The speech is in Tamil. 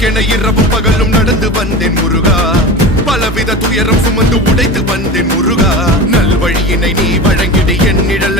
உனக்கென இரவும் பகலும் நடந்து வந்தேன் முருகா, பலவித துயரம் சுமந்து உடைத்து வந்தேன் முருகா. நல்வழியினை நீ வழங்கிடு, என் நிழல்